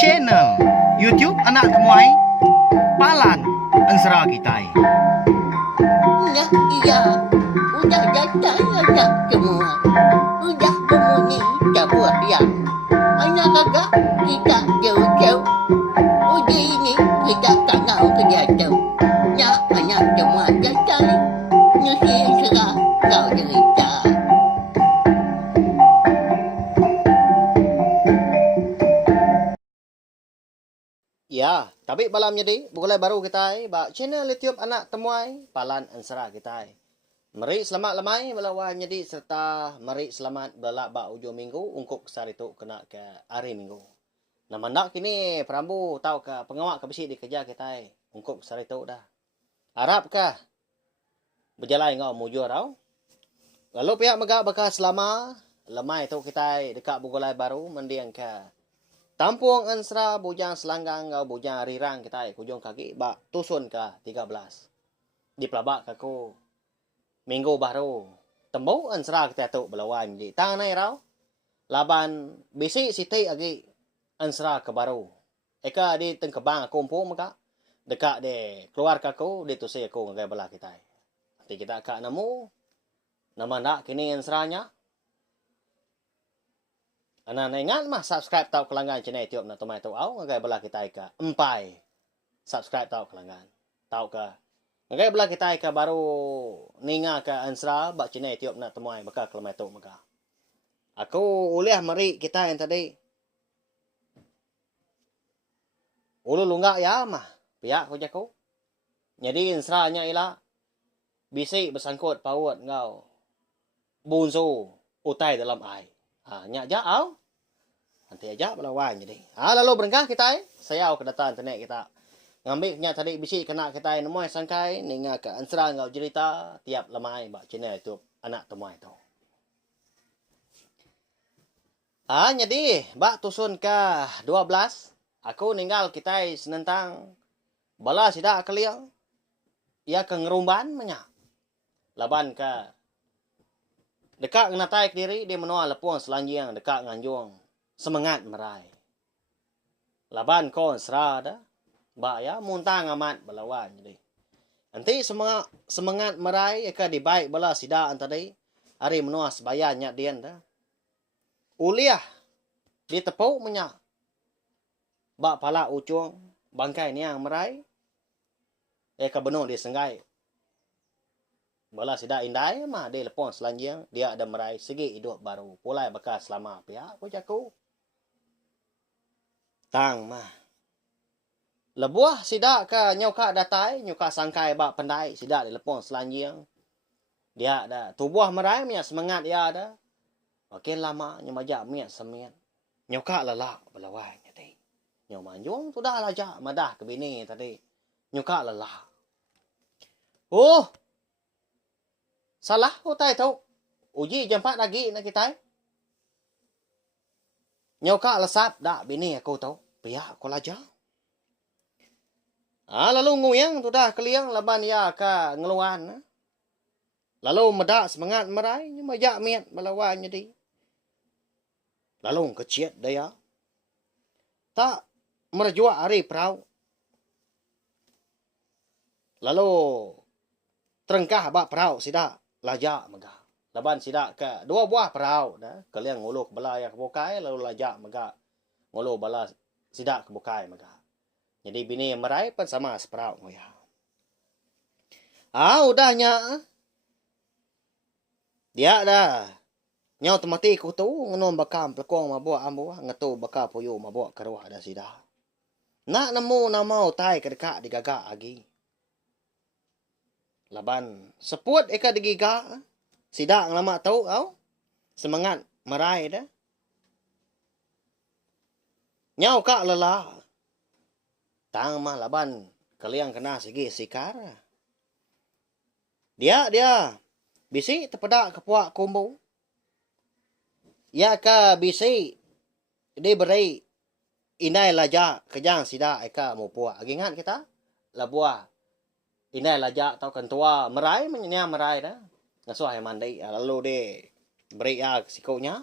channel YouTube Anak Temuai Palan Ensera Kitai. Nah, iya, udah datang anak semua. Udah berbunyi sebuah yang anak kakak kita jauh-jauh. Uji ini kita tak tahu kerja jauh. Nah, anak semua datang. Nusi serah kau cerita. Ya, tapi malam jadi mulai baru kita ba channel YouTube Anak Temuai Palan Ensera kita. Mari selamat lemai melawan jadi serta mari selamat belak ba ujung minggu ungkup besar itu kena ke hari minggu. Nama nak kini perambu tahu ke pengawak ke besi di kerja kita ungkup besar itu dah. Harap kah berjalan ngau mujur tau. Lalu pihak megak bekas selama lemai itu kita dekat Bugolai baru mendiang ke Tampung Ensera bujang selanggang ngau bujang rirang kita kujung kaki ba tusun ke 13. Di pelabak kaku minggu baru tembau Ensera kita tu belawan di tang nai rau laban bisi siti agi Ensera ke baru eka di tengkebang aku umpu maka dekat de keluar kaku di tusi aku ngagai belah kita nanti kita kak nemu nama nak kini Enseranya anak ingat mah subscribe tau kelanggan channel YouTube na tomai tau au ngagai belah kita ka empai subscribe tau kelanggan tau ka ngagai belah kita ka baru ninga ka Ensera bak channel YouTube na tomai baka kelamai tau maka aku ulih mari kita yang tadi ulu lunggak ya mah pihak ko jaku jadi Enseranya ila bisi bersangkut paut ngau bunsu utai dalam air nyak jauh nanti aja melawan jadi lalu berengkah kita saya kedatangan tenek kita ngambil nya tadi bisi kena kita nemu sangkai ninga ke Ensera ngau cerita tiap lemai bak channel YouTube Anak Temuai tu jadi bak tusun ke 12 aku ninggal kita senentang bala sidak keliang ia ke ngerumban menyak laban ke dekat ngenatai diri dia menua lepuang selanjang dekat nganjung semangat merai laban kon serada ba ya muntang amat belawan jadi nanti semangat merai eka dibaik bala sida antadai hari menua sebayanya dian dah uliah ditepuk menyak ba pala ucung bangkai niang merai eka benuh disenggai bala sida indai mah dia lepon selanjang dia ada merai segi hidup baru pulai bekas selama pihak aku jaku tang mah lebuah sida ka nyauka datai nyuka sangkai bak pendai sida di lepon selanjang dia ada tubuh merai mia semangat dia ada makin lama nyemajak mia semian nyauka lalak belawai tadi nyau manjung sudah lajak madah ke bini tadi nyuka lalak salah utai tau uji jempat lagi nak kita nyauka lesap dak bini aku tau pihak aku lajar lalu nguyang tu dah keliang laban ya ka ngeluan lalu medak semangat merai majak miat melawan jadi lalu keciat daya tak merjuak hari perau lalu terengkah bak perau sidak lajak megah laban sidak ke dua buah perau dah kalian nguluk bala ya kebukai lalu lajak megah ngulu bala sidak kebukai megah jadi bini merai pun sama seperau ngoya udahnya dia dah nyau temati ku tu ngenom bakam pelekong mabuk ambu ngetu baka puyu mabuk keruah dah sidak nak nemu nama utai kedekak digagak lagi laban seput eka digiga sidak lama tahu au semangat merai dah nyau kak lelah tang mah laban kaliang kena segi sikar dia bisi tepedak kepuak kumbu ya ka bisi dia beri inai lajak kejang sidak eka mau puak ingat kita labuah inai lajak tau kan tua merai menyenya merai dah ngasuh yang mandi lalu de beri sikonya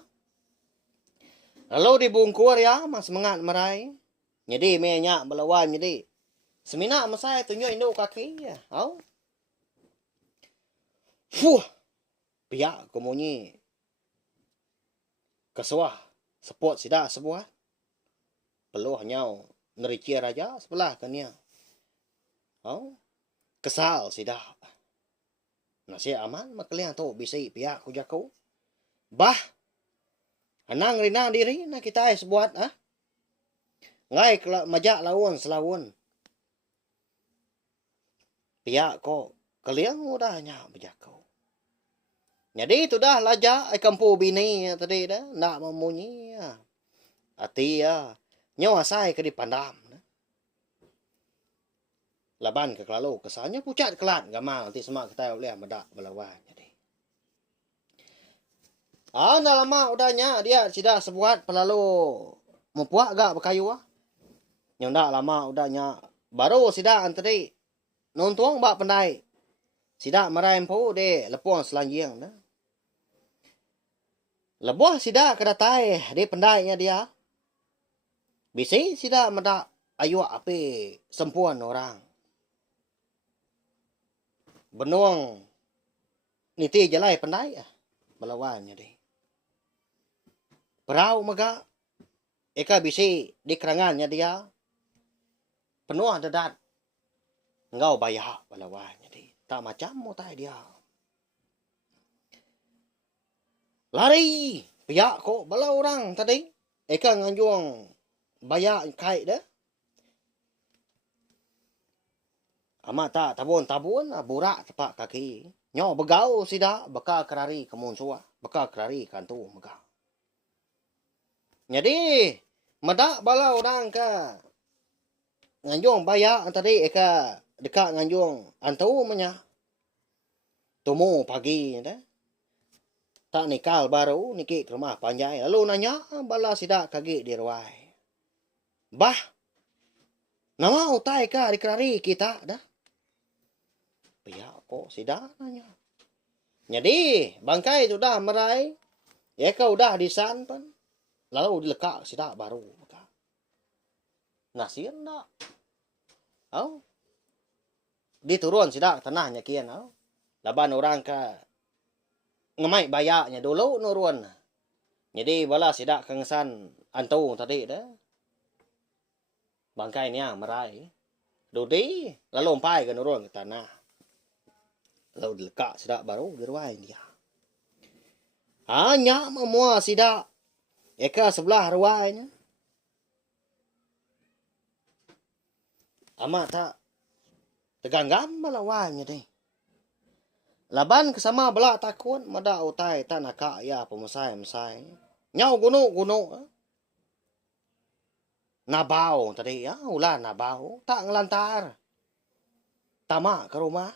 Lalu dibungkur ya, mas semangat merai. Jadi minyak belawan jadi. Semina masai tunjuk induk kaki ya. Au. Fuh. Pihak kemunyi. Kesuah. Sepot sidak sebuah. Peluh nyau. Nericir raja sebelah kan ya. Au. Kesal sidak. Nasi aman makalian tu bisi pihak kujaku. Bah. Anang rina diri na kita sebuat ah. Ngai majak lawan selawun. Pihak ko kalian mudahnya bejakau. Jadi itu dah laja kampu bini tadi dah nak memunyi ya. Ati ya nyawa sai ke dipandam. Laban ke kelalu kesannya pucat kelat gamal nanti semak kita boleh medak belawan jadi. Dah lama udahnya dia sudah sebuat pelalu mempuak gak berkayu ah. Yang dah lama udahnya baru sudah antri nontuang bak pandai. Sidak maraim po de lepon selanjang dah. Lebuh sidak kedatai de pandainya dia. Bisi sidak medak ayu api sempuan orang. Benuang niti jalai pandai ah. Melawannya deh. Perau maga eka bisi di kerangannya dia penuh dadat engkau bayar melawannya deh. Tak macam mau tay dia. Lari pihak kok bala orang tadi eka nganjuang bayar kait dah. Amat tak tabun burak tepak kaki. Nyo begau sida baka kerari kemun suah, baka kerari kantu mega. Jadi medak bala orang ka nganjung bayar tadi eka dekat nganjung antu menya. Tumu pagi dah. Tak nikal baru niki ke rumah panjai. Lalu nanya bala sida kaki di ruai. Bah. Nama utai ka dikerari kita dah. Pihak kok sida nanya. Jadi bangkai sudah merai. Ya kau dah disanpan. Lalu dilekak sida baru. Nasian tak. Oh. Diturun sida tanahnya kian. Oh. Laban orang ka ngemai bayaknya dulu nurun. Jadi bala sida kengesan antu tadi dah. Bangkai ni merai. Dudi lalu umpai ke nurun ke tanah. Lalu dilekak sida baru diruai dia. Hanya memua sida eka sebelah ruainya. Amat tak teganggam melawannya deh. Laban kesama belak takut mada utai tanaka ya pemusai-musai. Nyau gunuk-gunuk. Nabau tadi ya, ulah nabau. Tak ngelantar. Tamak ke rumah.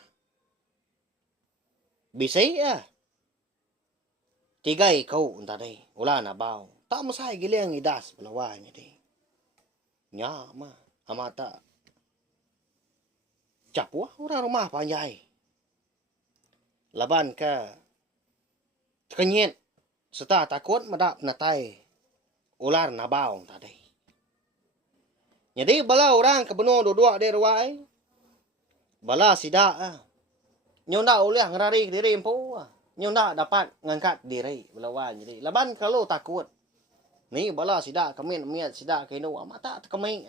Bisa ya. Tiga kau tadi, ulah nabau. Tak musai giling idas pelawanya deh. Nya mah, amata. Capuah orang rumah panjai. Laban ke kenyit serta takut medap natai ular nabau tadi. Jadi bala orang kebenuh dua-dua di ruai. Bala sida nyonda oleh ngerari diri empu. Nyonda dapat ngangkat diri belawan jadi. Laban kalau takut. Ni bala sida kemin miat sida kinu amata tekeming.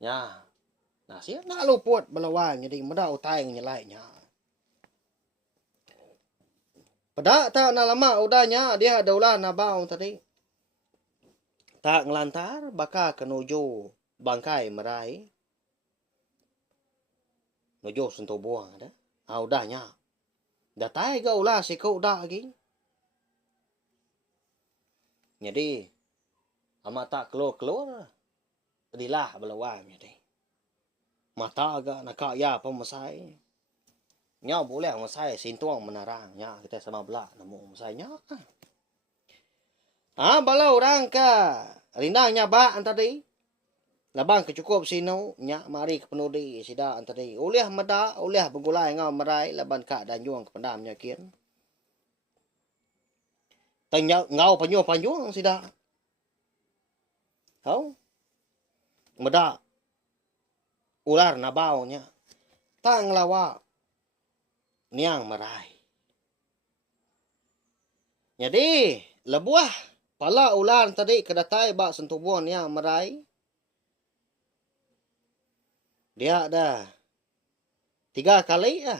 Ya. Nah, siya nak luput belawan jadi meda utai nyelainya. Pada tak na lama udahnya dia daulah nabau tadi. Tak ngelantar baka kenuju bangkai merai. Nuju sentuh buang ada. Udahnya. Datai ke ulah si kau dah lagi. Jadi amat tak keluar-keluar. Dilah belawan jadi. Mata agak nak ya pemasai. Nya boleh masai sintuang menarang nya kita sama belak namu masainya. Bala orang ka rindahnya ba antadi. Labang kecukup sino nya mari ke penudi sida antadi. Oleh meda oleh begulai ngau merai laban ka dan juang ke pendamnya kian. Tanya ngau panjuang sida. Hau. Meda ular nabaunya. Tang lawa niang marai. Jadi, lebuah pala ular tadi kedatai bak sentubuan niang marai. Dia ada 3 kali ya.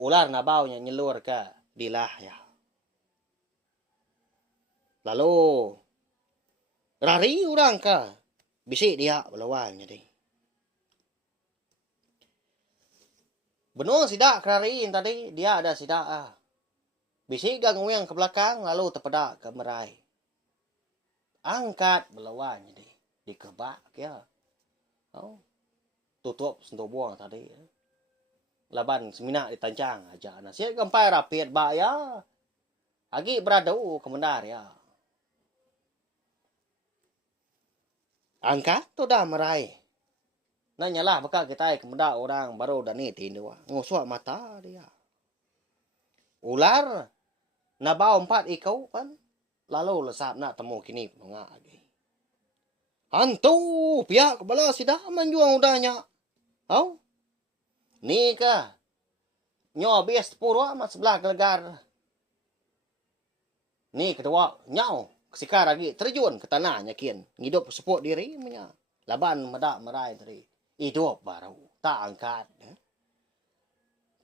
Ular nabaunya nyelur ke dilah ya. Lalu rari orang ke bisik dia melawan jadi. Benar sidak rari tadi dia ada sidak ah. Bisik gangguan ke belakang lalu terpedak ke merai. Angkat melawan jadi dikebak ya. Oh. Tutup sentuh buang tadi. Laban semina ditancang aja. Nah, siap gempai rapid ba ya. Agi beradu kemendar ya. Angkat tu dah merai. Nanyalah bakal kita kemendar orang baru dan ni tindu. Ngusuk mata dia. Ular nabau 4 ikau kan. Lalu lesap nak temu kini penengah lagi. Hantu pihak kepala sidah menjuang udahnya. Oh? Ni ke? Nyo bias pura mat sebelah gelegar. Ni kedua nyau kesikar lagi terjun ke tanahnya kian. Hidup sepuk diri punya. Laban medak merai tadi. Hidup baru. Tak angkat.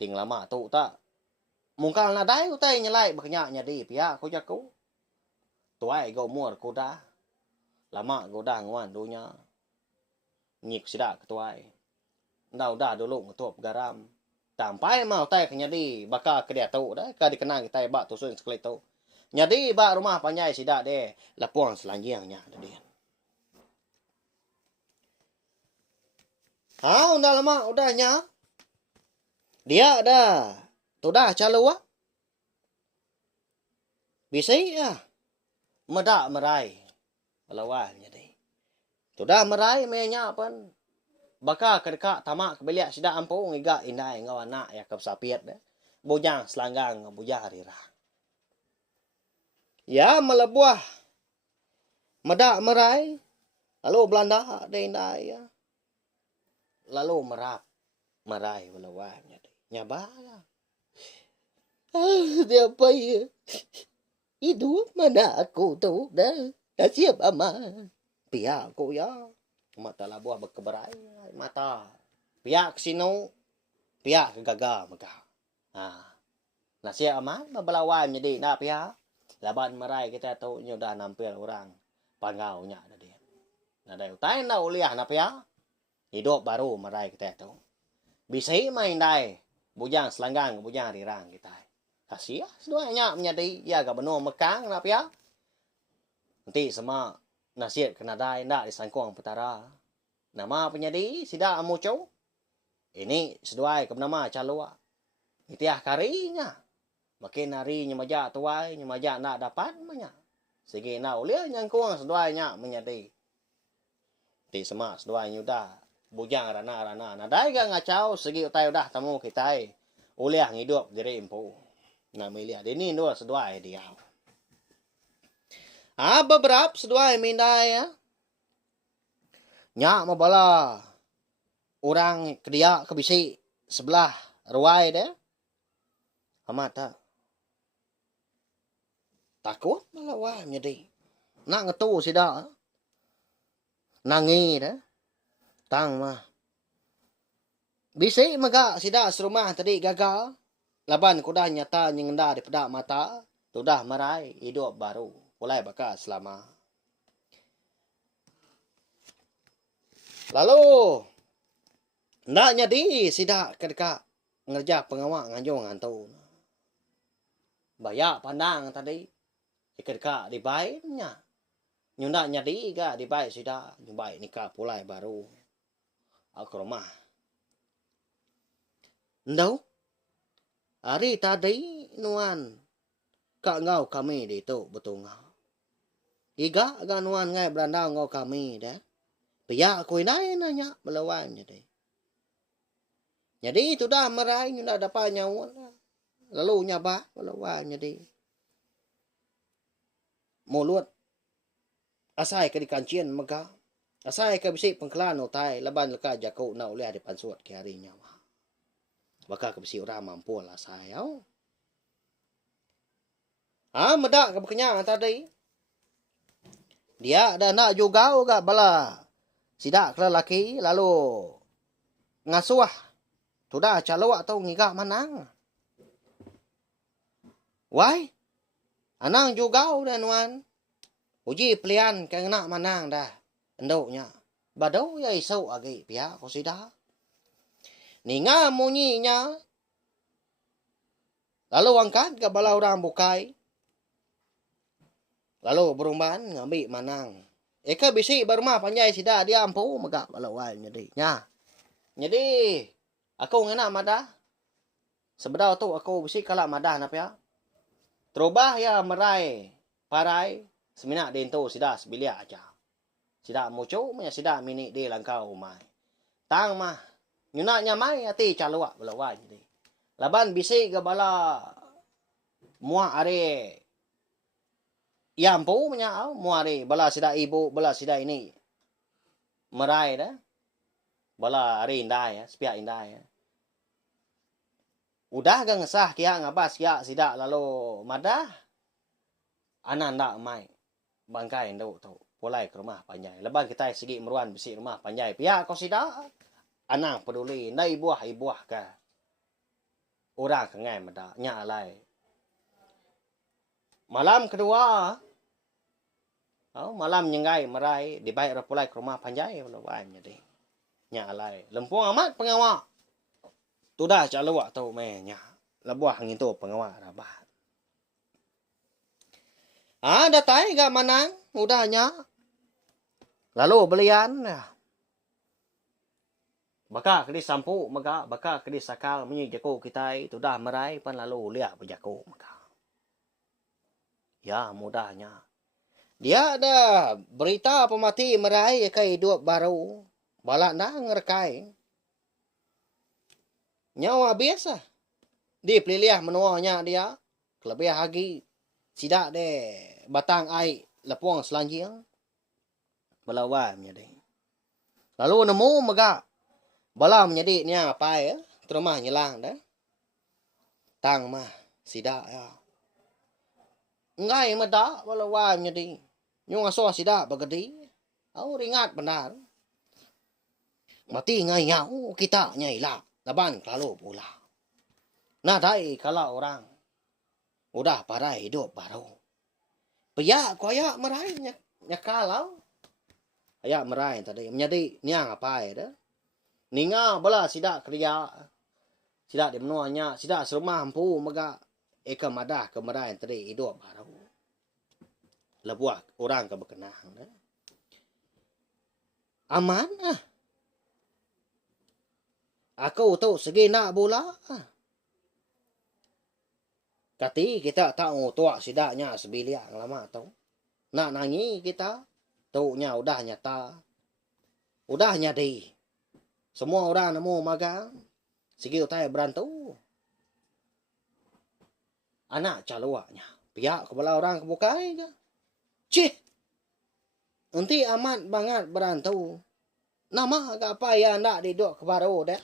Ting lama tu tak. Mungkal nadai utai nyelai berkenyak nyadi pihak ko jaku. Tuai go muar kuda. Lama goda nguan dunya. Nyik sidak ketuai. Nda udah dulu ngetup garam. Sampai mau tai kenyadi bakal ke dia tahu dah ka dikenang kita bak tusun sekali tu. Nyadi bak rumah panjai sidak de lapuang selanjangnya tadi. Udah lama udahnya. Dia ada. Tu dah calu ah. Bisa ya. Medak merai. Melawan jadi. Tu dah merai menya pun. Baka kedekak tamak kebeliak sidak ampung iga indai ngau anak ya kesapiat dah. Bujang selanggang bujang rira. Ya melebuah. Medak merai. Lalu Belanda ada indai ya. Lalu merap. Merai melawan jadi. Nyabala. Dia apa ya? Hidup mana aku tu dah. Dah siap aman. Pihak aku ya. Mata labuah berkeberai. Mata. Pihak kesino. Pihak kegagal megah. Nah siap aman. Membelawan jadi. Nah pihak. Laban merai kita tahu dah nampil orang. Panggaunya ada dia. Nah dah utai na uliah na pihak. Hidup baru merai kita tahu. Bisa main dai. Bujang selanggang. Bujang rirang kita. Kasih ya. Seduanya menyadi. Ya gak benar mekang na pihak. Nanti sama. Nasihat kena dai ndak di sangkuang petara. Nama penyadi sida amucau. Ini seduai ke nama calua. Itiah karinya. Makin hari nyemaja tuai, nyemaja nak dapat banyak. Segi na ulia nyangkuang seduainya menyadi. Ti semak seduai nyuda. Bujang rana-rana. Nadai ga ngacau segi utai udah temu kita. Uliah ngidup diri impu. Nah miliah. Ini dua seduai dia. Beberapa seduai mindai ya. Nyak mabala. Orang kedia kebisi sebelah ruai deh. Amat tak. Takut malah jadi. Nak ngetu sida. Nangi deh. Tang mah. Bisi maga sida serumah tadi gagal. Laban kuda nyata nyengenda di pedak mata. Sudah merai hidup baru. Mulai bakal selama. Lalu. Ndak nyadi sidak kedekak. Ngerja pengawak nganjung ngantu. Bayak pandang tadi. Kedekak dibaiknya. Nyundak nyadi ga dibaik sidak. Nyubaik nikah pulai baru. Aku rumah. Ndau. Hari tadi nuan. Kak ngau kami di tu betul ngau. Iga ganuan ngai Belanda ngau kami dah. Pihak aku ini nanya melawan jadi. Jadi itu dah merai nyunda dapat nyawa. Lalu nyabah melawan jadi. Mulut Asai ka di kancien maga. Asai ka bisi pengkelano tai laban leka jako na oleh di pansuat ki harinya. Baka ka bisi ora mampu lah sayau. Medak ka bekenya tadi. Dia ada nak juga bala. Sidak ke lelaki lalu ngasuah. Sudah calawak tau ngigak manang. Wai. Anang juga dan wan. Uji pelian kang nak manang dah. Endoknya. Badau ya isau agi pihak ko sida. Ninga munyinya. Lalu angkat ke bala orang bukai. Lalu berumban ngambil manang. Eka bisi berumah panjai sida dia ampu magak bala wal jadi. Nya. Jadi aku ngena madah. Sebedau tu aku bisi kala madah na pia. Terubah ya merai parai semina dento sida sebilia aja. Sida mucu punya sida mini di langkau mai. Tang mah nyuna nyamai ati calua bala wal jadi. Laban bisi ke bala mua are yampu punya muari bala sida ibu bala sida ini merai dah bala are indai ya sepia indai ya udah gang sah kia ngabas kia sida lalu madah ananda mai bangkai ndau tu polai ke rumah panjai leban kita segi meruan besi rumah panjai pia ko sida anang peduli ndai ibuah ka orang kengai madah nya alai malam kedua malam nyengai merai dibaik rapulai ke rumah panjai lawan jadi nya alai lempung amat pengawak tu dah calawak tu me nya labuah ngin tu pengawak rabah datai ga manang udahnya lalu belian baka kedi sampu maga baka kedi sakal menyi jako kita tu dah merai pan lalu liak berjako maga ya mudahnya. Dia ada berita pemati merai kai hidup baru. Balak na ngerkai. Nyawa biasa. Di peliliah menuanya dia. Kelebih hagi. Sidak de batang ai lepuang selanjang. Balawan menjadi. Lalu nemu megak. Bala menjadi ni apa ya. Terumah nyelang dah. Tang mah sidak ya. Ngai medak balawan menjadi. Yung aso sida bagadi. Ringat benar. Mati ngai nyau kita nyai lah. Laban kalau pula. Nadai kalau orang. Udah parai hidup baru. Pia koyak merai nyakalau. Ayak merai tadi. Menjadi niang apa ya dah. Ninga bala sida kerja. Sida di menuanya. Sida serumah ampu mega. Eka madah ke merai tadi hidup baru. Lebuah orang ke berkenang. Aman Aku tahu segi nak bola. Kati kita tahu tua sidaknya sebiliang lama tahu. Nak nangi kita. Taunya udah nyata. Udah nyadi. Semua orang nemu magang. Segi utai berantu. Anak caluaknya. Pihak kepala orang kebukai je. Cih. Nanti amat banget berantau. Nama agak apa ya nak diduk ke baru dah.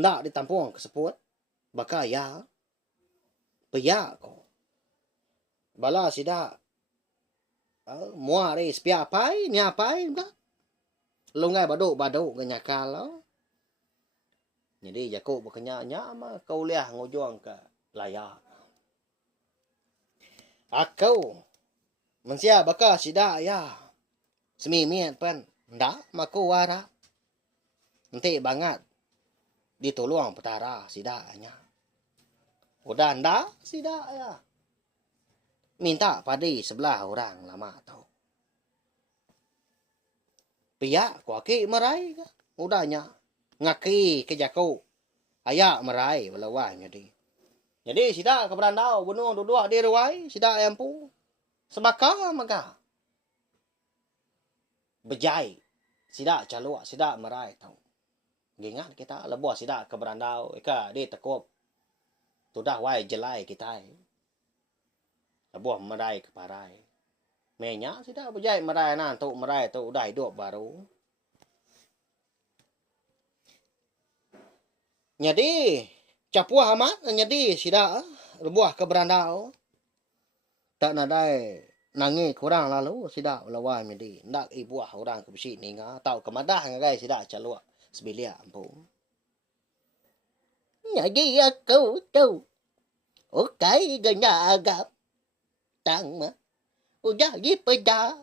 Nak ditampung ke seput. Baka ya. Pia ko. Bala sida. Muari sepia pai. Ni apai ka. Lungai baduk ke nyakal. Jadi jaku berkenyanya mah kau liah ngujung ke layak. Aku. Mensia baka sida ya. Semimian pen. Ndak maku wara. Nanti banget. Ditolong petara sidaknya. Udah ndak sidak ya. Minta padi sebelah orang lama tau. Pihak kuaki merai ka. Udahnya. Ngaki ke jaku. Ayak merai belawai jadi. Jadi sidak ke berandau. Bunuh duduk di ruai. Sidak empu. Sebaka maka. Bejai. Sidak caluak. Sidak merai tau. Ingat kita lebuah sidak ke berandau. Ika dia tekup. Tu dah wai jelai kita. Lebuah merai ke parai. Menya sida bejai merai nan tu merai tu udah hidup baru. Jadi capuah amat jadi sida lebuah ke berandau. Tak nadai nangi kurang lalu sida lawan jadi ndak ibuah orang ke besi ni nga tau kemadah ngagai sida calua sebilia ampu. Jadi aku tu. Ukai ganya agak. Tang ma. Udah peda.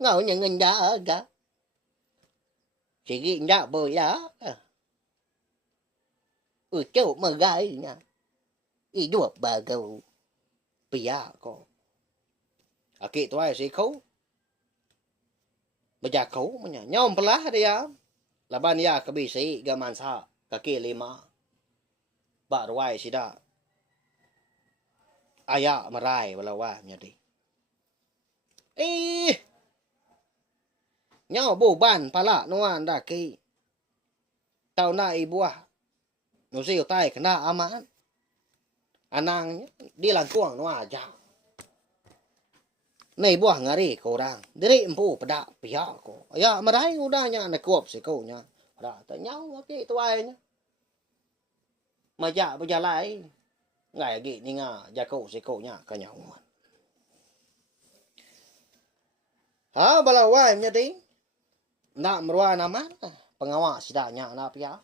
Ngau nyangan agak. Sige ndak boya. Ucau magainya. Hidup bagau. Pia ko. Aki tuai si kau. Baja kau menya nyom pelah dia. Laban ya kebisi gaman sa kaki 5. Ba ruai sida. Ayak merai balawa nyadi. Nyau boban pala nuan daki. Tau na ibuah. Nusil tai kena aman. Anang di langkuang nuan aja. Nei buah ngari ko orang. Diri empu pedak pihak ko. Ya merai udahnya na kuop si ko nya. Ada ta nyau ki tuai nya. Maja berjalai. Ngai lagi ni nga jako si ko nya ka nyau. Ha balawai nya di. Nak meruan aman. Pengawak sidaknya na pihak.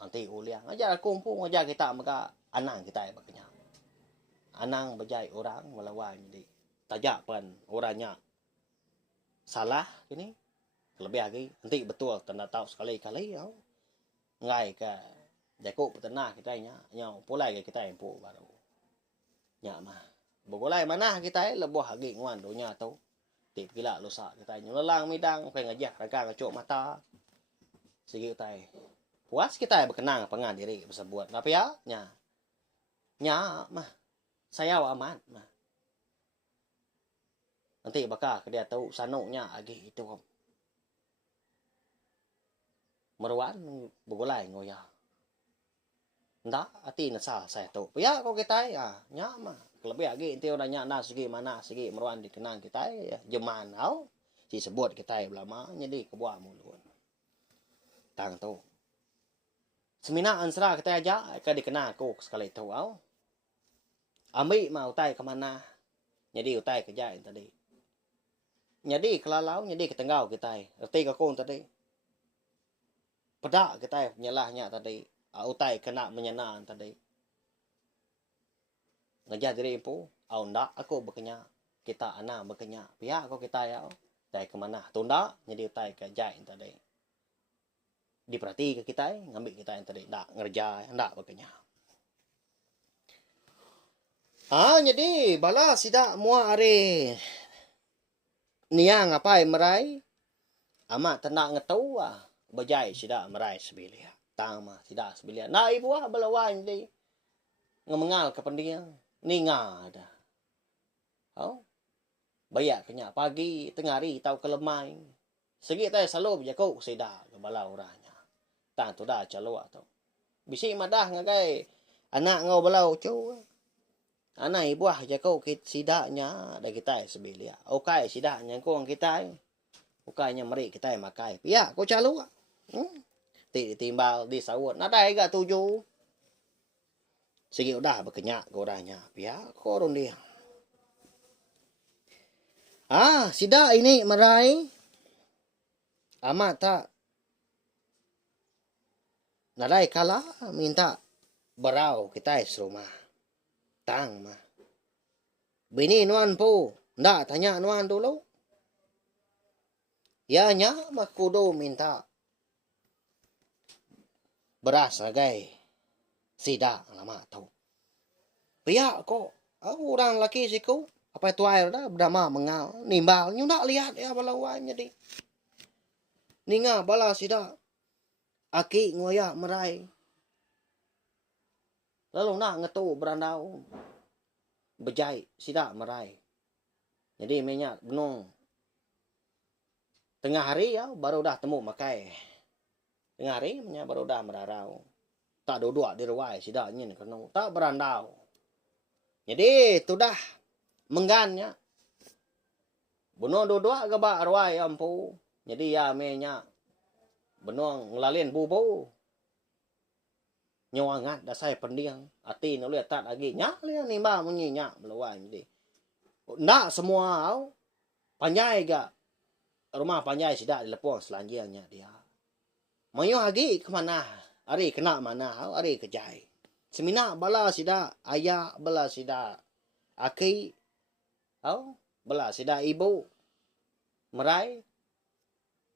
Nanti uliang. Aja kumpul aja kita maka anang kita baknya. Anang berjai orang balawai nya di. Tajak pan orangnya salah ini lebih lagi nanti betul tanda tahu sekali-kali ya ngai ke jago peternak kita nya nyau pulai ke kita empu baru nya mah bogolai mana kita lebih lagi nguan donya tau tip gila lusa kita nya lelang midang pe ngajak raga ngacuk mata sigi tai puas kita berkenang pengan diri bisa buat apa ya nya mah saya aman mah nanti bakal dia tahu sanoknya lagi itu kom. Meruan bogolai ngoya. Ndak ati nasa saya tahu. Ya kok kita ya nyama. Lebih lagi inti udah nyana segi mana segi meruan dikenang kita ya jeman au. Si sebut kita lama jadi kebuah mulut. Tang tu. Semina ansra kita aja ka dikenang aku sekali tahu au. Ambil mau utai ke mana? Jadi utai kerja tadi. Jadi kelalau jadi ketenggau kita erti ka kon tadi pedak kita nyalahnya tadi utai kena menyenang tadi ngajar diri impu au ndak aku bekenya kita anak bekenya pihak kau kita ya dai ke mana tunda jadi utai ke jai tadi diperhati ke kita ngambil kita yang tadi ndak ngerja ndak bekenya jadi bala sida mua are niang apa merai amat tenang ngetau bajai sida merai sebilia tang mah sida sebilia na ibu balawan di ngemengal ke pendiang ninga ada bayak kenya pagi tengah hari tau kelemai segi tay selalu berjaku sida ke bala orangnya tang tu dah calo atau bisi madah ngagai anak ngau balau cu Anai buah jako sidaknya ada kita sebelia. Okai sidaknya ko ang kita. Okainya meri kita makai. Ya, ko calo. Timbal di sawot. Nadai ga 7. Sige udah berkenyak goranya. Ya, koron dia. Sidak ini merai. Amat tak. Nadai kala minta berau kita serumah. Tang mah. Bini nuan po. Ndak tanya nuan dulu. Ya nya mah kudo minta. Beras agai. Sida lama tau. Pia kok. Orang laki siku. Apa itu air dah. Berdama mengal. Nimbal. Nyu ndak lihat ya balawannya di. Ninga bala sida. Aki ngoyak merai. Lalu nak ngetu berandau. Bejai. Sida merai. Jadi minyak benung. Tengah hari ya baru dah temu makai. Tengah hari minyak baru dah merarau. Tak duduk di ruai sida nyin kena. Tak berandau. Jadi tu dah menggannya. Bunuh dua-dua ke ba arwai ampu. Jadi ya menya. Bunuh ngelalin bubu. Nyawangat dasai pendiang. Ati nu lihat tak lagi. Nyak lihat ni ba munyi nyak melawan jadi. Ndak semua au. Panjai ga. Rumah panjai sidak dilepong selanjangnya dia. Mayu lagi ke mana? Ari kena mana? Ari kejai. Semina bala sida ayah bala sida aki. Bala sida ibu. Merai.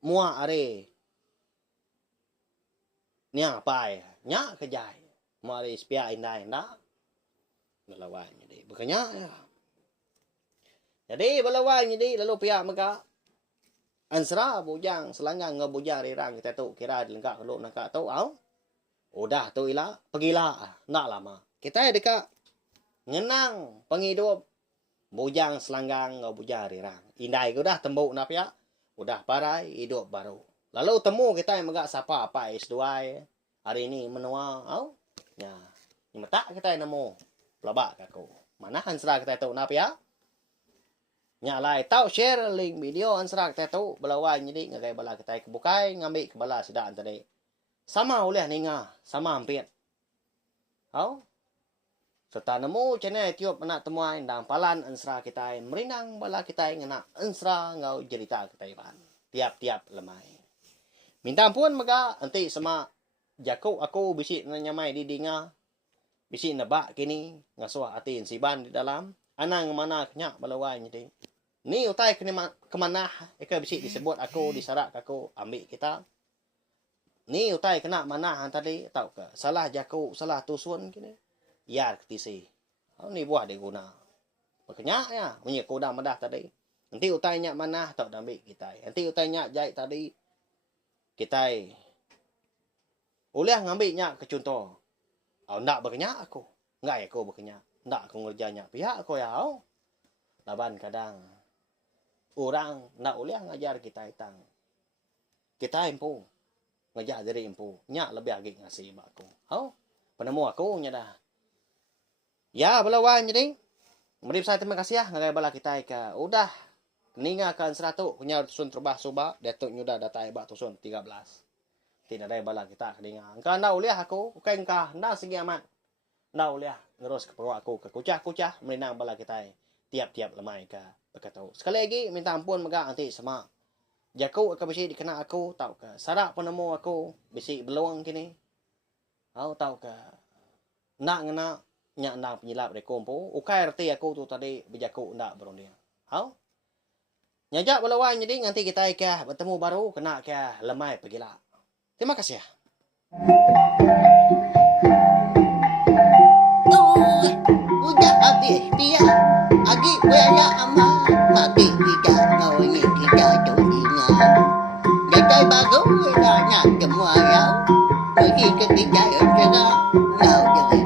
Mua ari. Nya pai. Nya kejai. Mua ari spia indah indah. Balawan jadi. Bukannya ya. Jadi balawan jadi lalu pihak mereka. Ansra bujang selanggang ngebujang rirang kita tu kira dilengkap kalau nak tahu udah tu ilah pergilah nak lama kita dekat ngenang penghidup bujang selanggang ngebujang rirang indai udah tembuk nak ya udah parai hidup baru lalu temu kita yang megak siapa apa S2 hari ini menua ya ni tak kita nemu pelabak aku mana Ansra kita tu nak ya nya lai tau share link video ansrak tetu belawan jadi ngagai bala kita kebukai ngambil ke bala sedaan tadi sama oleh ninga sama hampir serta nemu channel YouTube anak temuan dan palan ansra kita merinang bala kita ngena ansra ngau cerita kita ban tiap-tiap lemai minta ampun maga anti sama jaku aku bisi nyamai di dinga bisi nebak kini ngasuh atin siban di dalam anang mana kenyak balawan jadi ni utai kemana eka bisi disebut aku disarak aku ambil kita ni utai kena mana tadi tahu ke salah jaku salah tusun kini yar ketisi ni buah diguna makanya ya punya kodang medah tadi nanti utai nyak mana tahu ambil kita nanti utai nyak jahit tadi kita boleh ngambil nyak ke contoh ndak berkenyak aku ngai aku berkenyak ndak aku ngerjanya pihak aku ya laban kadang orang nak boleh ngajar kita itang kita empu ngajar dari empu nyak lebih lagi ngasih aku penemu aku nya dah ya belawan jadi mari saya terima kasih ya ngagai bala kita ke udah ningakan 100 punya tusun terbah suba datuk nyuda datai bak tusun 13 tidak ada bala kita keninga engkau ndak boleh aku kain kah ndak segi amat ndak boleh ngerus ke perut aku ke kucah-kucah meninang bala kita tiap-tiap lemai ke berkata sekali lagi minta ampun mega nanti sama jaku akan bisi dikena aku tahu ke sarak penemu aku bisi beluang kini tahu ke nak ngena nyak nak penyilap dari kompo ukai reti aku tu tadi berjaku ndak berunding nyajak belawan jadi nanti kita ke bertemu baru kena ke lemai pergilah terima kasih ya udah habis dia agi waya ama mati kita ngau ni kita tulinga jagai baru nya semua ya pergi ke kita juga ngau jadi